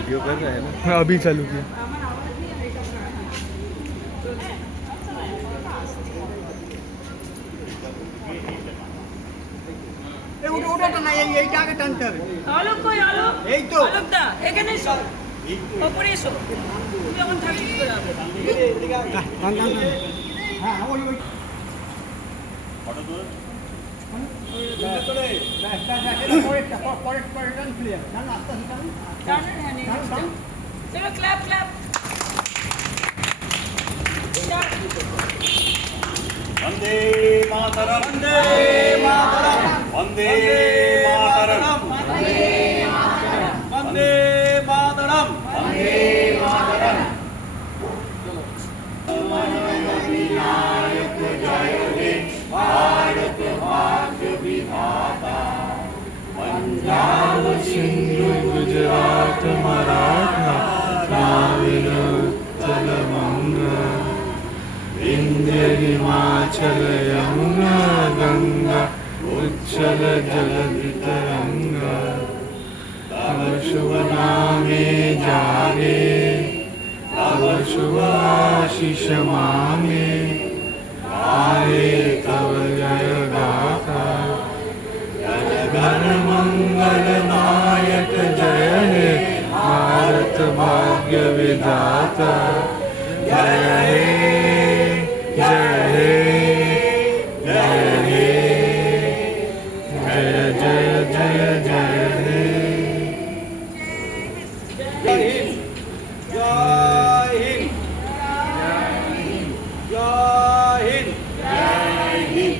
Video कर रहा है ना। हाँ अभी चालू किया। ওটা না এইটা আগে টানতে হবে। আলোক কই আলোক? এই তো আলোক দা এখানে এসো। উপরে এসো। তুমি এখন থাকলে কি করে হবে? টান টান টান। হ্যাঁ ওই ওই ফটো তুলে পরে টান ক্লিয়ার টান আস্তে আস্তে টান টানো হ্যাঁ নেই। চলো ক্ল্যাপ ক্ল্যাপ। वंदे मातरम वंदे मातरम वंदे मातरम वंदे मातरम वंदे मातरम नायक जय हे भारत भाग्य विधाता पंजाब सिंधु गुजरात मराठा द्राविड़ उत्कल बंगा विंध्य हिमाचल यमुना गंगा उच्चल जलधि तरंगा तव शुभ नामे जागे तव शुभ आशीष मांगे गाये तव जय गाथा जय घन मंगल नायक जय हे भारत भाग्य विधाता जय हे जय हे जय हे जय जय जय जय हे। जय हिंद जय हिंद जय हिंद जय हिंद।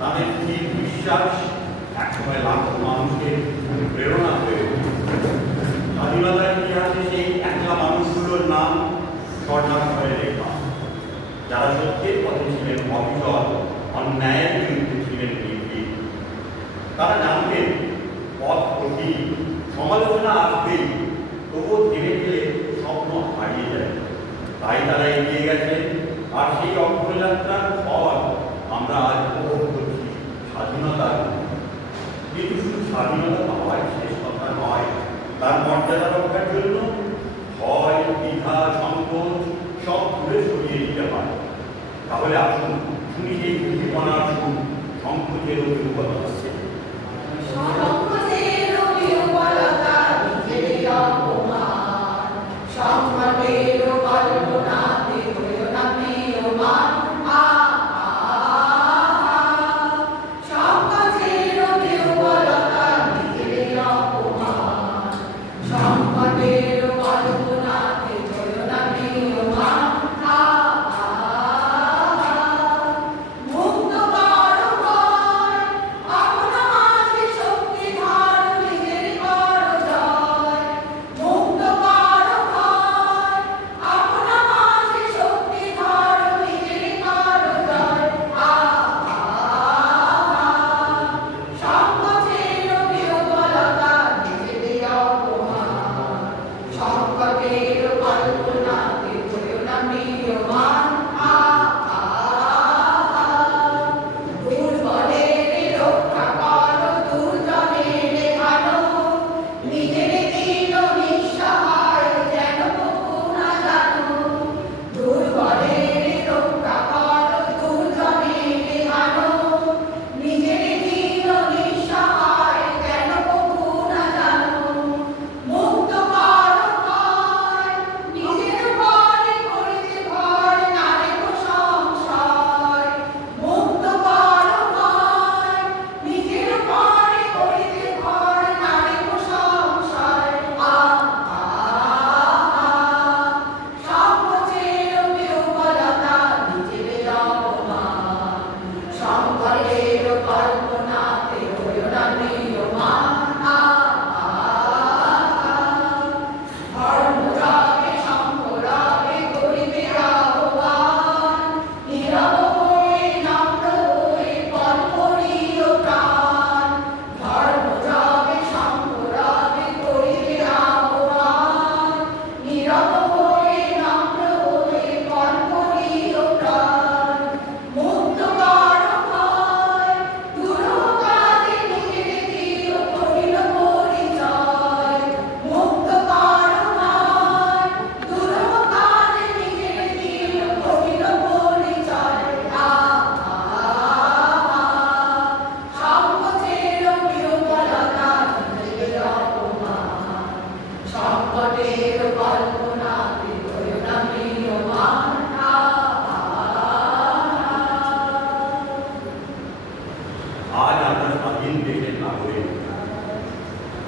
তাদের কি বিশ্বাস একসময় লাখ মানুষকে প্রেরণা হয়ে ওঠে। স্বাধীনতার ইতিহাসে সেই একলা মানুষগুলোর নাম স্বর্ণাক্ষরে লেখা, যারা সত্যের পথে ছিলেন অবিচল, অন্যায়ের বিরুদ্ধে ছিলেন নির্ভীক। তারা জানতেন পথ কঠিন, সমালোচনা আসবেই, তবুও ধীরে ধীরে স্বপ্ন হারিয়ে যায়। তাই তারা এগিয়ে গেছে, আর সেই অগ্রযাত্রার ফল আমরা আজ উপভোগ করছি স্বাধীনতার। কিন্তু শুধু স্বাধীনতা পাওয়াই শেষ কথা নয়, তার মর্যাদা রক্ষার জন্য ভয়, দ্বিধা, সংকোচ সব দূরে সরিয়ে দিতে হয়। তাহলে আসুন শুনি সেই উদ্দীপনার সুর, সংকোচের অভিজ্ঞতা আছে।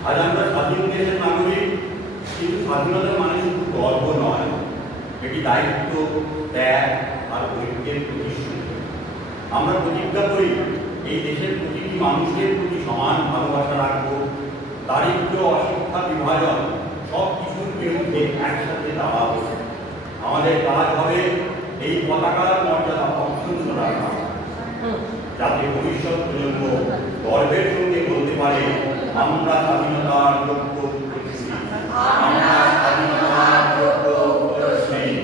আজ আমরা স্বাধীন দেশের নাগরিক, কিন্তু স্বাধীনতা মানে শুধু গর্ব নয়, এটি দায়িত্ব, ত্যাগ আর ঐক্যের প্রতিশ্রুতি। আমরা প্রতিজ্ঞা করি এই দেশের প্রতিটি মানুষের প্রতি সমান ভালোবাসা রাখবো, দারিদ্র্য, অশিক্ষা, বিভাজন সব কিছুর বিরুদ্ধে একসাথে দাঁড়াবো। আমাদের কাজ হবে এই পতাকার মর্যাদা অক্ষুণ্ণ রাখা, যাতে ভবিষ্যৎ প্রজন্ম গর্বের সঙ্গে বলতে পারে আমরা স্বাধীনতার যোগ্য উত্তরসূরি, আমরা স্বাধীনতার যোগ্য উত্তরসূরি,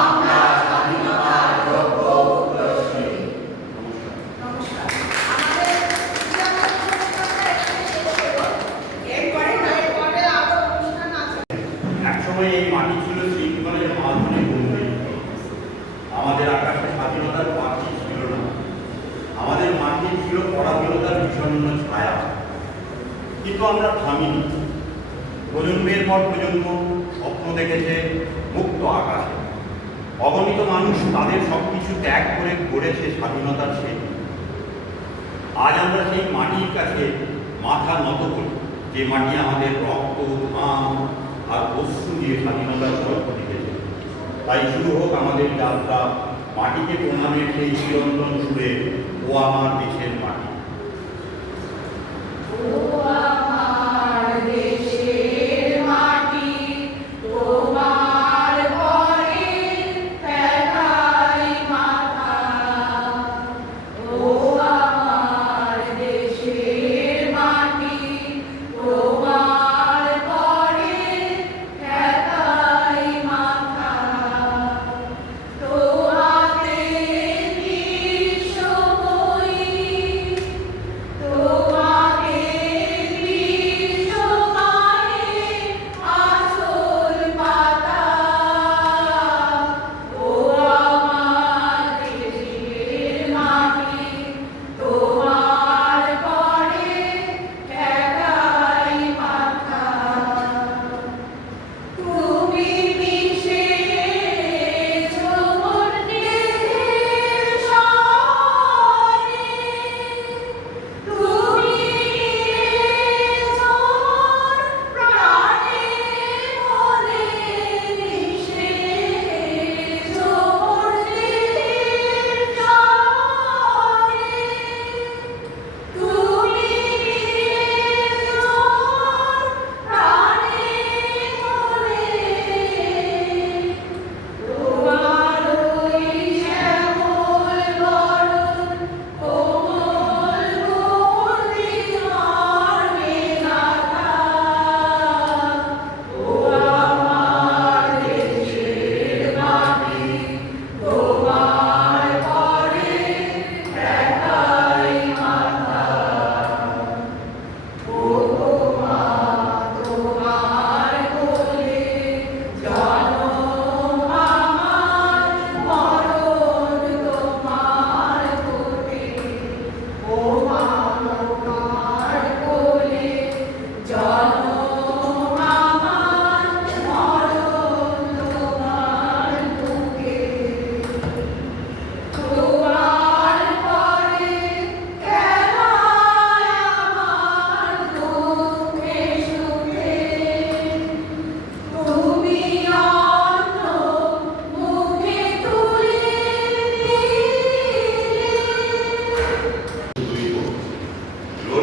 আমরা স্বাধীনতার যোগ্য উত্তরসূরি। একসময় এই মাটি ছিল শৃঙ্খলের মাধ্যমে বন্দী। আমাদের আকাশে স্বাধীনতার পাখি ছিল না, আমাদের মাটি ছিল পরাধীনতার বিষণ্ণ ছায়া। কিন্তু আমরা থামিনি। প্রজন্মের পর প্রজন্ম স্বপ্ন দেখেছে মুক্ত আকাশে। অগণিত মানুষ তাদের সবকিছু ত্যাগ করে গড়েছে স্বাধীনতার সেই। আজ আমরা সেই মাটির কাছে মাথা নত করি, যে মাটি আমাদের রক্ত, ঘাম আর অশ্রু দিয়ে স্বাধীনতার গল্প লিখেছে। তাই শুরু হোক আমাদের যাত্রা মাটিকে প্রণামের সেই চিরন্তন সুরে, ও আমার দেশের মাটি। ও আমার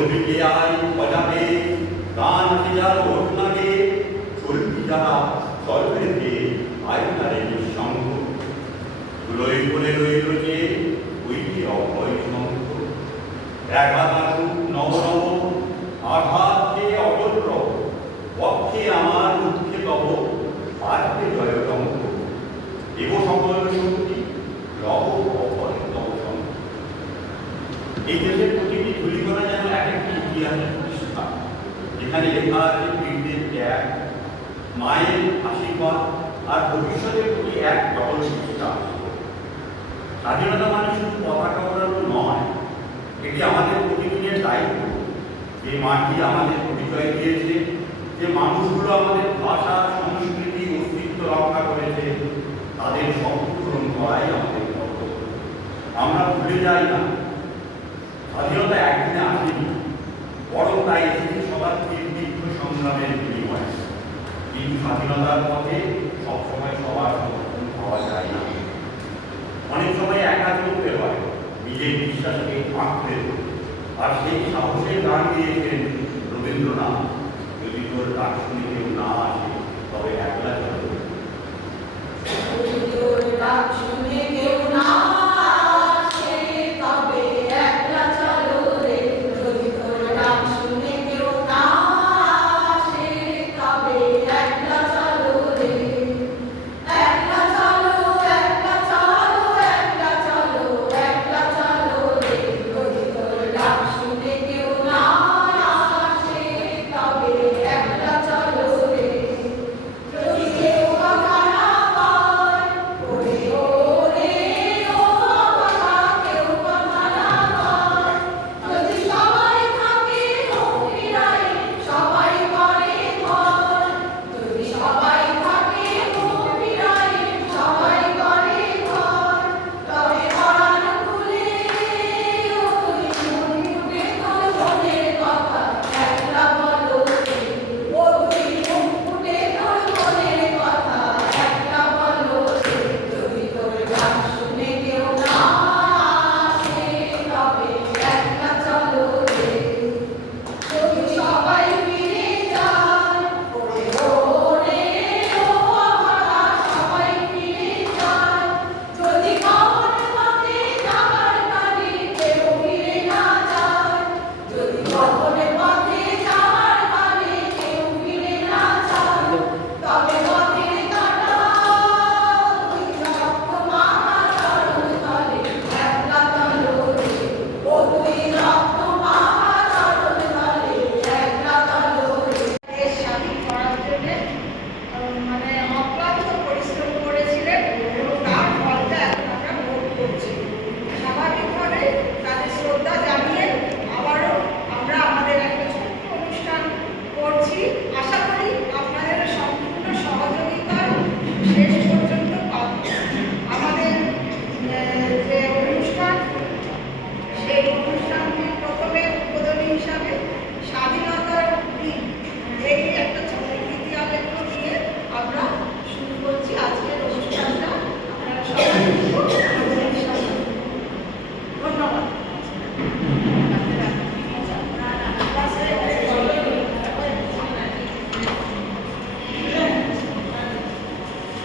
চলবিকে আয় বাজাবে, গান আছে যার ওঠ লাগে, চলবি যারা চলবেতে আয় তারে নিঃসঙ্গ। ধুলোয় বলে রইল যে ওইটি অভয় শঙ্খ। ব্যাঘাত আসুক নবনব, আঘাত খেয়ে অটল রব, পক্ষে আমার দুঃখে তব পারবে জয় রঙ্গ। দেব সকল শক্তি রব অভয় তব সঙ্গ। এই দেশের প্রতিটি ধূলিকণা যেন এক একটি ইতিহাসের পৃষ্ঠা, যেখানে লেখা আছে বীরদের ত্যাগ, মায়ের আশীর্বাদ আর ভবিষ্যতের প্রতি এক অটল বিশ্বাস। স্বাধীনতা মানে শুধু পতাকা ওড়ানো নয়, এটি আমাদের প্রতিদিনের দায়িত্ব। যে মাটি আমাদের পরিচয় দিয়েছে, যে মানুষগুলো আমাদের ভাষা, সংস্কৃতি, অস্তিত্ব রক্ষা করেছে, তাদের স্বপ্ন পূরণ করাই আমাদের কর্তব্য। আমরা ভুলে যাই না স্বাধীনতা একদিনে আসেনি, বরং তাই এসেছে শতাব্দীর দীর্ঘ সংগ্রামের বিনিময়ে। কিন্তু স্বাধীনতার পথে সবসময় সবার সমর্থন পাওয়া যায় না। অনেক সময় একা চলতে হয়, নিজের বিশ্বাসকে আঁকড়ে ধরে। আর সেই সাহসের গান দিয়েছেন রবীন্দ্রনাথ, যদি তোর ডাক শুনে কেউ না আসে তবে একলা চলো।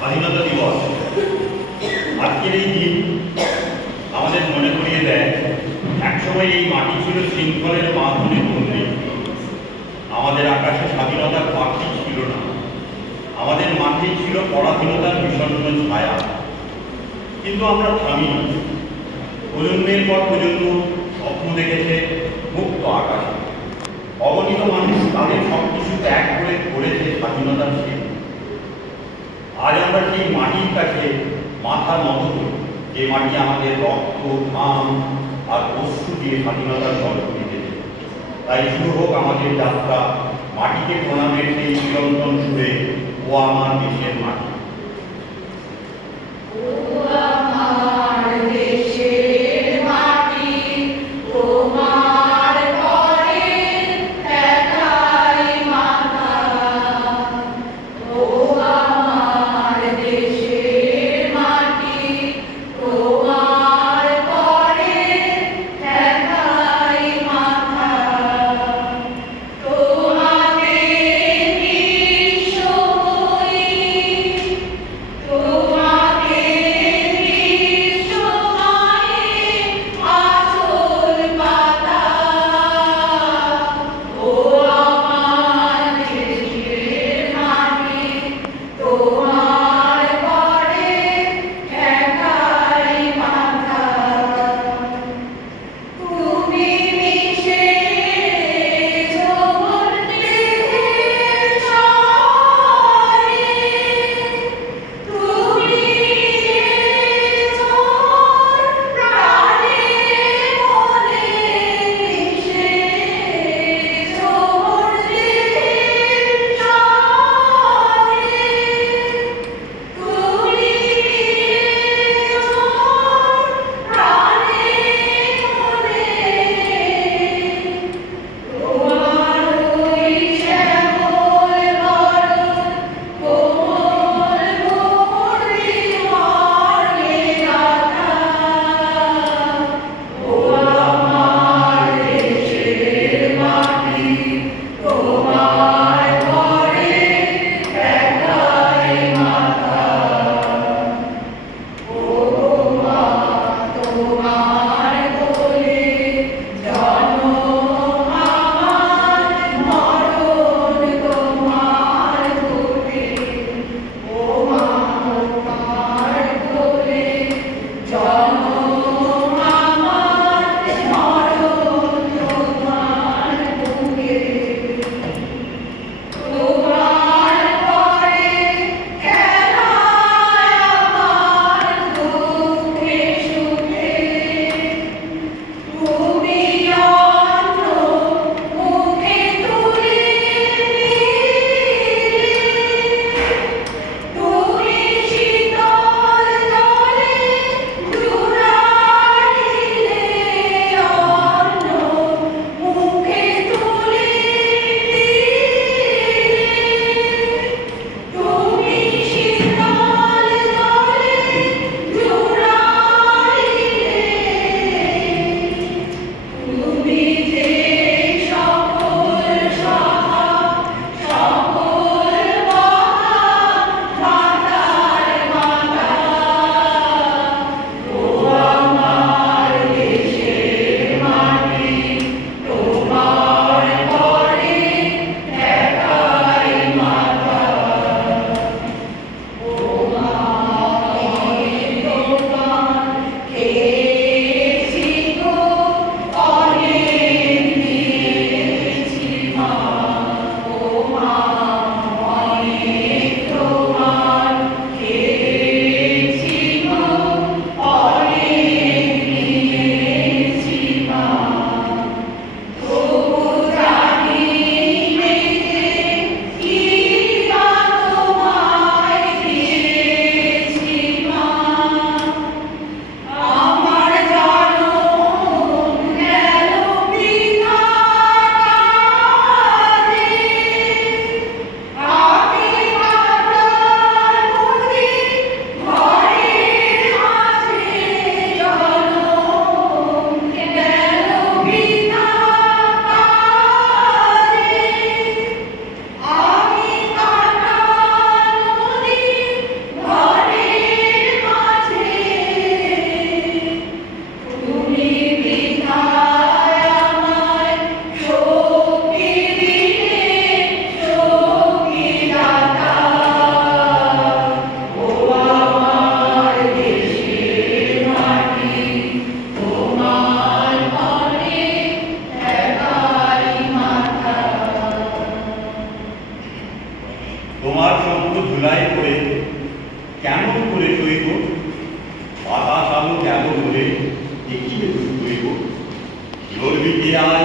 স্বাধীনতা দিবস আজকের এই দিন আমাদের মনে করিয়ে দেয় একসময় এই মাটি ছিল শৃঙ্খলের মাধ্যমে বন্দী। আমাদের আকাশে স্বাধীনতার পাখি ছিল না, আমাদের মাঠে ছিল পরাধীনতার বিষণ্ণ ছায়া। কিন্তু আমরা থামিনি। প্রজন্মের পর প্রজন্ম স্বপ্ন দেখেছে মুক্ত আকাশে। অগণিত মানুষ তাদের সবকিছু ত্যাগ করে করেছে স্বাধীনতার শিল্প। আজ আমরা সেই মাটির কাছে মাথা নত করি, যে মাটি আমাদের রক্ত, ঘাম আর অশ্রু দিয়ে স্বাধীনতার জন্ম দিতেছে। তাই শুরু হোক আমাদের যাত্রা মাটিকে প্রণামের সেই চিরন্তন সুরে, ও আমার দেশের মাটি।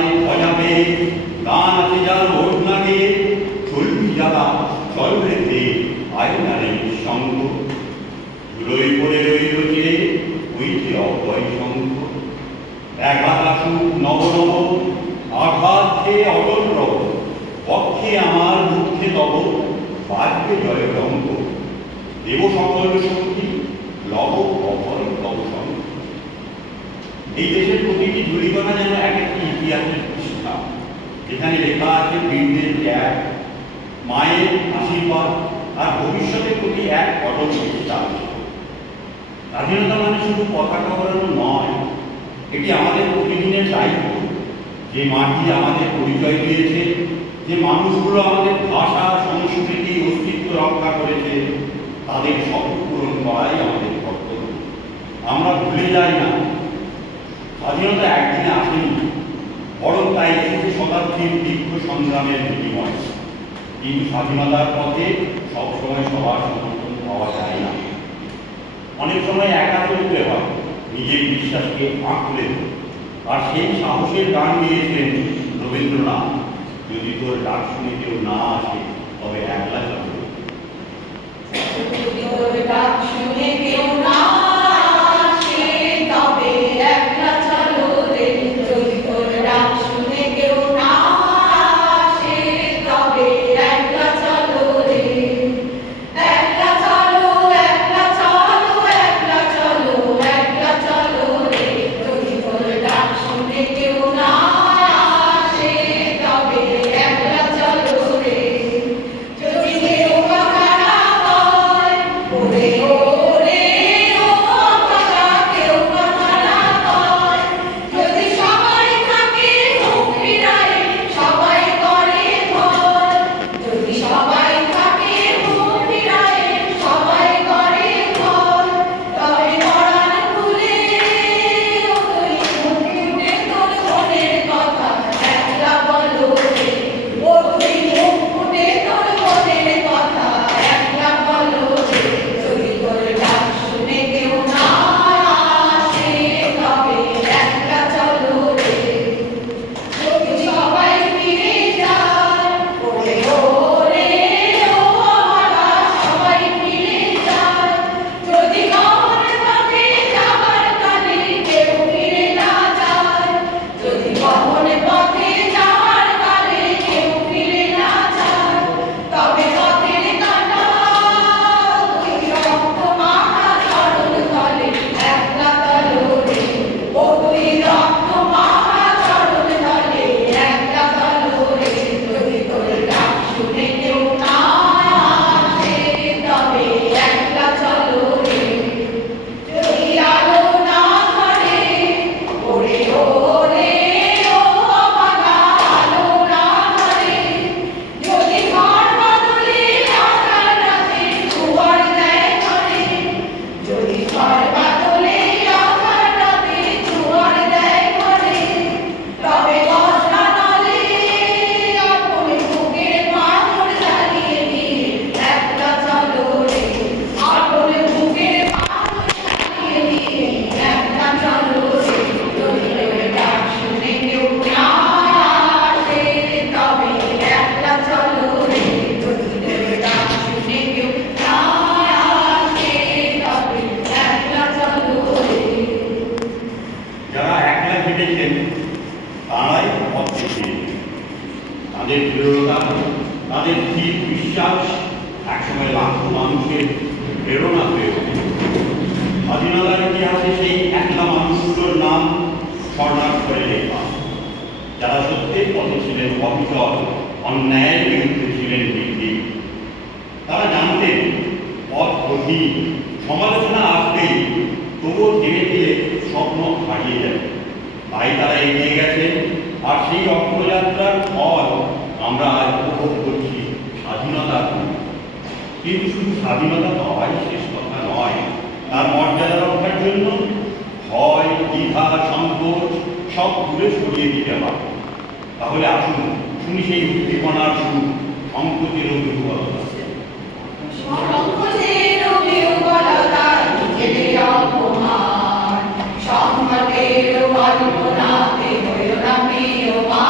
মাথায় ভজাবে, গান আছে যার ওঠ লাগে, চলবি যারা চল রেখে আয়নারে সঙ্গ, ধুলোই পড়ে রইল যে ওই যে অভয় সঙ্গ। ব্যাঘাত আসুক নব নব, আঘাত খেয়ে অটল রব, পক্ষে আমার দুঃখে তব বাজবে জয় রঙ্গ। দেব সকল শক্তি লব অভয় তব সঙ্গ। এই দেশের প্রতিটি ধূলিকণা যেন এক একটি ইতিহাসের পৃষ্ঠা, যেখানে লেখা আছে বীরদের ত্যাগ, মায়ের আশীর্বাদ আর ভবিষ্যতের প্রতি এক অটল বিশ্বাস। স্বাধীনতা মানে শুধু পতাকা ওড়ানো নয়, এটি আমাদের প্রতিদিনের দায়িত্ব। যে মাটি আমাদের পরিচয় দিয়েছে, যে মানুষগুলো আমাদের ভাষা, সংস্কৃতি, অস্তিত্ব রক্ষা করেছে, তাদের স্বপ্ন পূরণ করাই আমাদের কর্তব্য। আমরা ভুলে যাই না স্বাধীনতা একদিনে আসেনি, বরং তাই এসেছে শতাব্দীর দীর্ঘ সংগ্রামের বিনিময়। কিন্তু স্বাধীনতার পথে সবসময় সবার সমর্থন পাওয়া যায় না। অনেক সময় একা চলতে হয়, নিজের বিশ্বাসকে আঁকড়ে। আর সেই সাহসের গান গিয়েছেন রবীন্দ্রনাথ, যদি তোর ডাক শুনে কেউ না আসে তবে একলা চলবে। ডাক শুনে কেউ না আসে তবে একলা চলো রে, যদি তোর ডাক শুনে কেউ না আসে তবে একলা চলো রে। একলা চলো, একলা চলো, একলা চলো, একলা চলো রে, যদি তোর ডাক শুনে কেউ না আসে তবে একলা চলো রে। যদি কেউ কথা না বলে, ওরে ওরে ও কথা কেউ কথা না বলে, যদি সবাই থাকে মুখ ফিরায় সবাই করে ভয়, যদি সবাই থাকে মুখ ফিরায় সবাই করে ভয়, তবে পরাণ খুলে ও তুই মুখ ফুটে তোর মনের কথা একলা বলো রে, ও তুই মুখ ফুটে তোর মনের কথা একলা বলো রে। যদি তোর ডাক শুনে কেউ না আসে তবে একলা চলো রে। যদি সবাই ফিরে যায়, ওরে ওরে ও আমরা সবাই ফিরে যায়, যদি মন পথে যাবার কালে কেউ ফিরে না যায়, যদি মন পথে যাবার কালে কেউ ফিরে না যায়, তবে পথের কাঁটা তুই রক্ত মাখা চরণ তলে একলা তলো রে, ও তুই রক্ত মাখা চরণ তলে একলা তলো রে। যদি তোর ডাক শুনে কেউ না আসে তবে একলা চলো রে। যদি আলো না ধরে, ওরে ওরে ও বাবা আলো না ধরে, যদি ঘর বদলে আধার রাতে দুয়ার দেয় ঘরে, যদি ঘর বদলে আধার রাতে দুয়ার দেয় ঘরে, তবে বসরা তলে আপন বুকের পাথর জ্বালিয়ে দিয়ে একলা চলো রে, আপন বুকের পাথর জ্বালিয়ে দিয়ে একলা চলো রে। যদি তোর ডাক শুনে কেউ না আসে তবে একলা চলো রে, যদি তোর ডাক শুনে কেউ না আসে তবে একলা চলো রে। যারা একলা কেটেছেন তারাই পথ দেখিয়েছেন। তাদের দৃঢ়তা, তাদের দৃঢ় বিশ্বাস একসময় লাখো মানুষের প্রেরণা হয়ে ওঠে। স্বাধীনতার ইতিহাসে সেই একলা মানুষগুলোর নাম স্বর্ণাক্ষরে লেখা, যারা সত্যের পথে ছিলেন অবিচল, অন্যায়ের বিরুদ্ধে ছিলেন নির্ভীক। তারা জানতেন পথ কঠিন, সমালোচনা আসবেই, তবুও ধীরে ধীরে স্বপ্ন হারিয়ে যাবে। তাই তারা এগিয়ে গেছেন, আর সেই অগ্রযাত্রার ফল আমরা আজ উপভোগ করছি স্বাধীনতার রূপে। কিন্তু শুধু স্বাধীনতা পাওয়াই শেষ কথা নয়, তার মর্যাদা রক্ষার জন্য ভয়, দ্বিধা, সংকোচ সব দূরে সরিয়ে দিতে হবে। তাহলে আসুন শুনি সেই উদ্দীপনার সুর, সংকোচের অভিজ্ঞতা। সংকোচের অভিজ্ঞতা নিজেদের অপমান, সংকটের কল্পনাতে হইল না মেয়মান।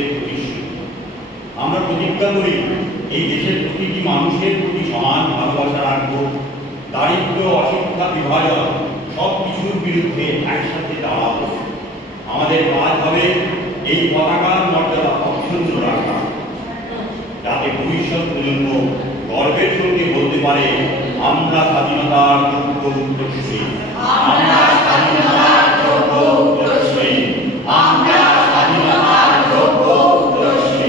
মানুষের প্রতিশ্রুতি। আমরা প্রতিজ্ঞা করি এই দেশের প্রতিটি মানুষের প্রতি সমান ভালোবাসা রাখব, দারিদ্র্য, অশিক্ষা, বিভাজন সব কিছুর বিরুদ্ধে একসাথে দাঁড়াবো। আমাদের কাজ হবে এই পতাকার মর্যাদা অক্ষুণ্ণ রাখা, যাতে ভবিষ্যৎ প্রজন্ম গর্বের সঙ্গে বলতে পারে আমরা স্বাধীনতার যোগ্য উত্তরসূরি, আমরা স্বাধীনতার যোগ্য উত্তরসূরি, আমরা স্বাধীনতার যোগ্য উত্তরসূরি।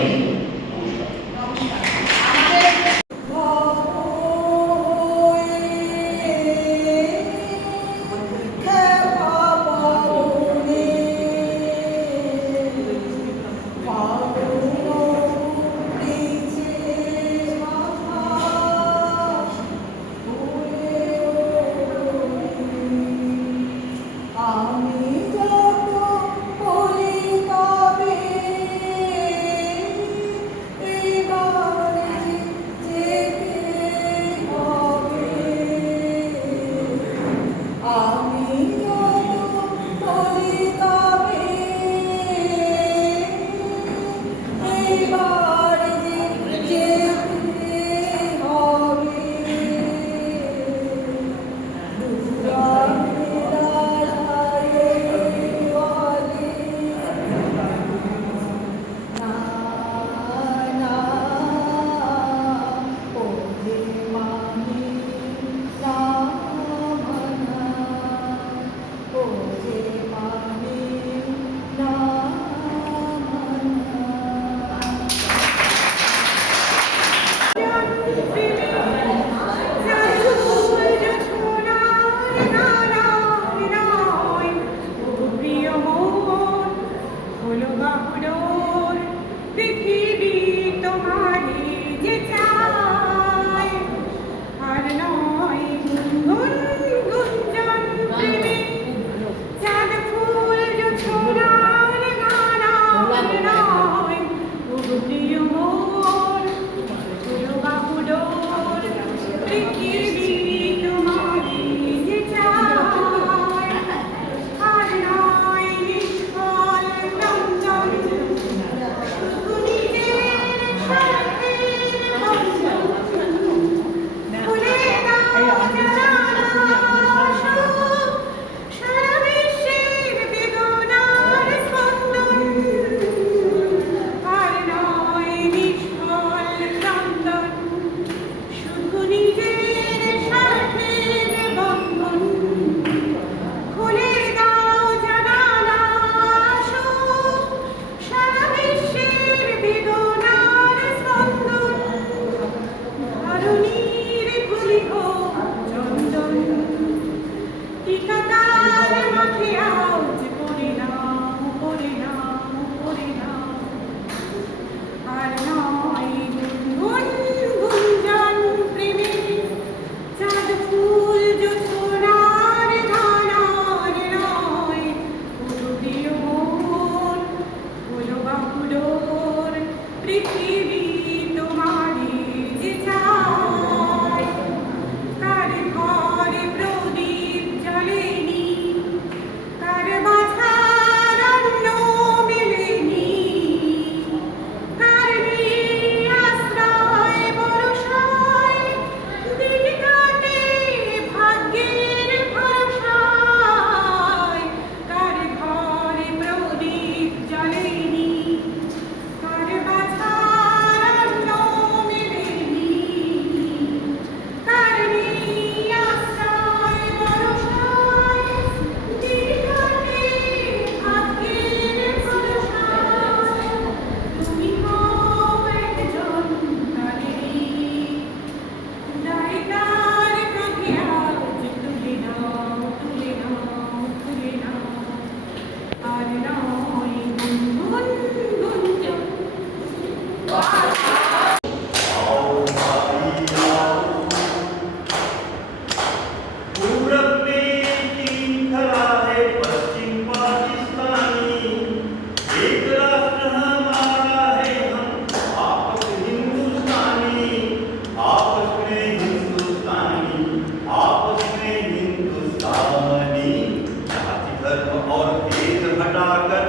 और भेद हटाकर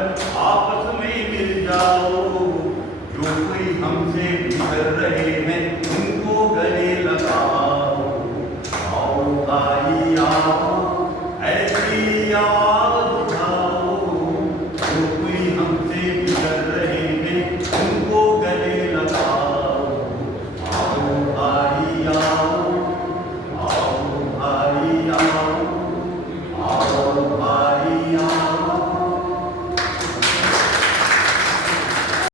आपस में मिल जाओ। जो कोई हमसे बिछड़ रहे हैं